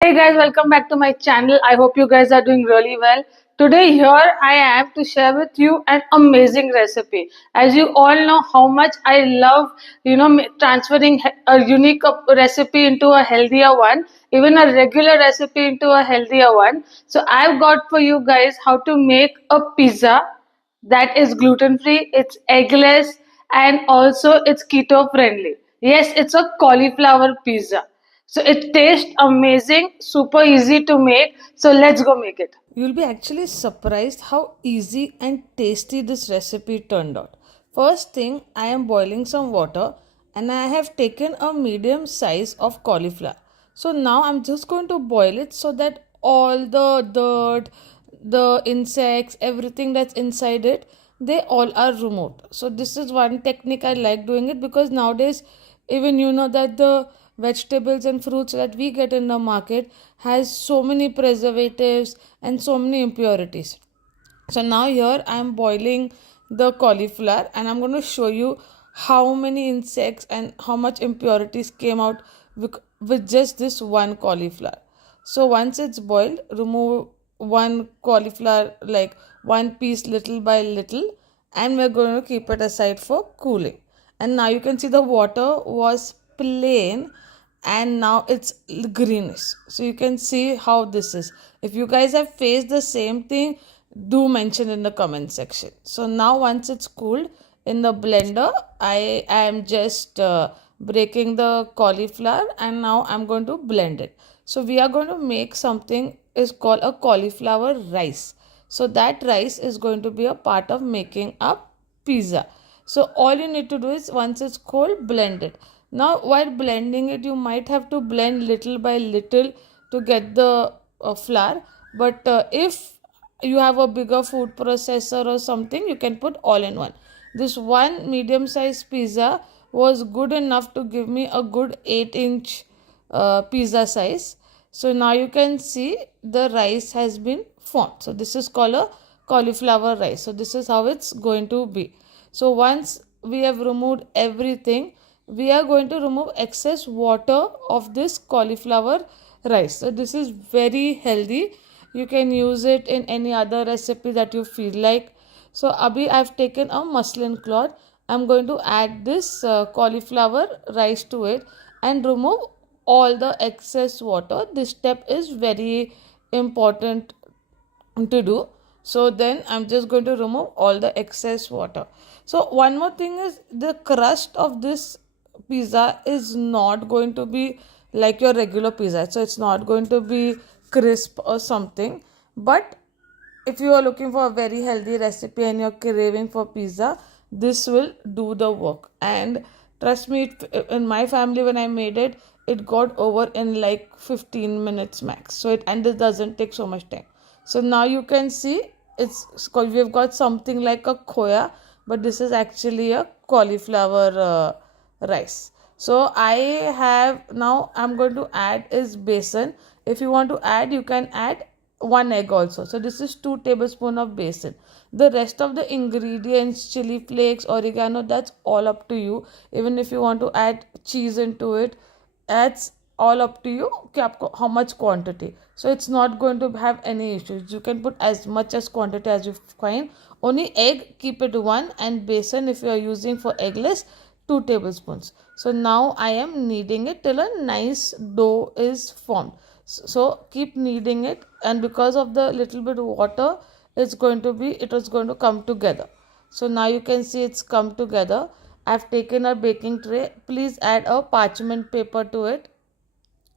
Hey guys, welcome back to my channel. I hope you guys are doing really well. Today here I am to share with you an amazing recipe. As you all know how much I love, transferring a unique recipe into a healthier one, even a regular recipe into a healthier one. So I've got for you guys how to make a pizza that is gluten free, it's eggless, and also it's keto friendly. Yes, it's a cauliflower pizza. So it tastes amazing, super easy to make. So let's go make it. You'll be actually surprised how easy and tasty this recipe turned out. First thing, I am boiling some water and I have taken a medium size of cauliflower. So now I'm just going to boil it so that all the dirt, the insects, everything that's inside it, they all are removed. So this is one technique I like doing it because nowadays even you know that the vegetables and fruits that we get in the market has so many preservatives and so many impurities. So now here I am boiling the cauliflower and I'm going to show you how many insects and how much impurities came out with just this one cauliflower. So once it's boiled, remove one cauliflower, like one piece little by little, and we're going to keep it aside for cooling. And now you can see the water was plain and now it's greenish. So you can see how this is. If you guys have faced the same thing, do mention in the comment section. So now once it's cooled in the blender, I am just breaking the cauliflower and now I'm going to blend it. So we are going to make something is called a cauliflower rice. So that rice is going to be a part of making a pizza. So all you need to do is once it's cold, blend it. Now while blending it, you might have to blend little by little to get the flour. But if you have a bigger food processor or something, you can put all in one. This one medium sized pizza was good enough to give me a good 8-inch pizza size. So now you can see the rice has been formed. So this is called a cauliflower rice. So this is how it's going to be. So once we have removed everything, we are going to remove excess water of this cauliflower rice. So this is very healthy. You can use it in any other recipe that you feel like. So abhi I've taken a muslin cloth. I'm going to add this cauliflower rice to it and remove all the excess water. This step is very important to do. So then I'm just going to remove all the excess water. So one more thing is the crust of this pizza is not going to be like your regular pizza. So it's not going to be crisp or something. But if you are looking for a very healthy recipe and you're craving for pizza, this will do the work. And trust me, in my family when I made it, it got over in like 15 minutes max. So it doesn't take so much time. So now you can see we've got something like a khoya, but this is actually a cauliflower rice. So I have now I'm going to add is besan. If you want to add, you can add one egg also. So this is 2 tablespoons of besan. The rest of the ingredients, chili flakes, oregano, that's all up to you. Even if you want to add cheese into it, that's all up to you कि आपको how much quantity. So it's not going to have any issues. You can put as much as quantity as you find. Only egg, keep it one, and besan if you are using for eggless, 2 tablespoons. So now I am kneading it till a nice dough is formed. So keep kneading it, and because of the little bit of water, it was going to come together. So now you can see it's come together. I've taken a baking tray. Please add a parchment paper to it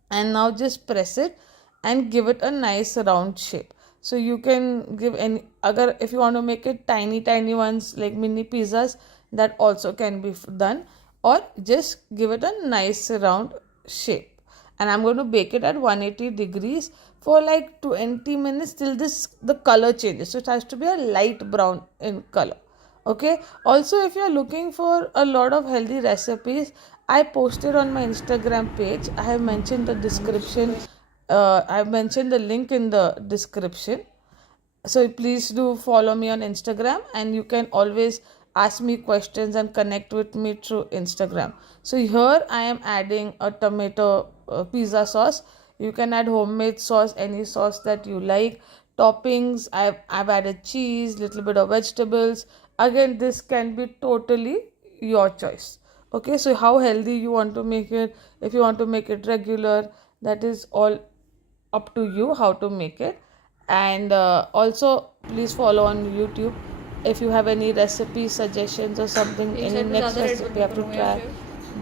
and now just press it and give it a nice round shape. So you can give any agar if you want to make it tiny ones like mini pizzas, that also can be done, or just give it a nice round shape. And I'm going to bake it at 180 degrees for like 20 minutes till the color changes. So it has to be a light brown in color. Okay, also if you're looking for a lot of healthy recipes, I posted on my Instagram page. I have mentioned the description. I have mentioned the link in the description. So please do follow me on Instagram, and you can always ask me questions and connect with me through Instagram. So here I am adding a tomato pizza sauce. You can add homemade sauce, any sauce that you like. Toppings, I've added cheese, little bit of vegetables. Again, this can be totally your choice. Okay, so how healthy you want to make it, if you want to make it regular, that is all up to you how to make it. And also please follow on YouTube. If you have any recipe suggestions or something, any next recipe you have to try,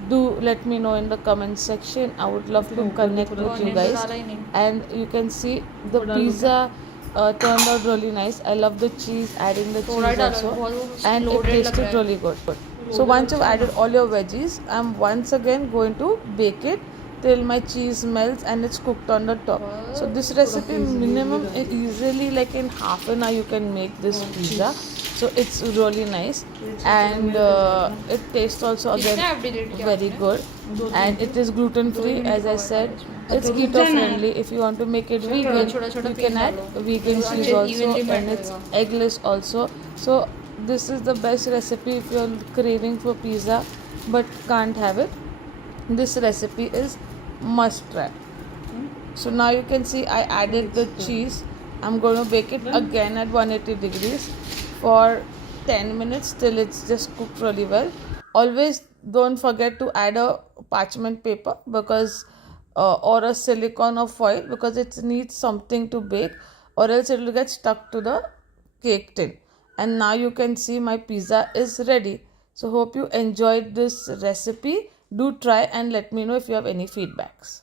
do let me know in the comment section. I would love to connect with you guys. And you can see the pizza turned out really nice. I love the cheese, adding the cheese also, and it tasted really good. So once you've added all your veggies, I'm once again going to bake it till my cheese melts and it's cooked on the top. So this recipe minimum easily like in half an hour you can make this pizza. So it's really nice, and it tastes also again very good, and it is gluten free as I said. It's keto friendly. If you want to make it vegan, you can add vegan cheese also, and it's eggless also. So this is the best recipe if you're craving for pizza but can't have it. This recipe is must try. So now you can see I added the cheese. I'm going to bake it again at 180 degrees for 10 minutes till it's just cooked really well. Always don't forget to add a parchment paper because or a silicone or foil, because it needs something to bake, or else it will get stuck to the cake tin. And now you can see my pizza is ready. So hope you enjoyed this recipe. Do try and let me know if you have any feedbacks.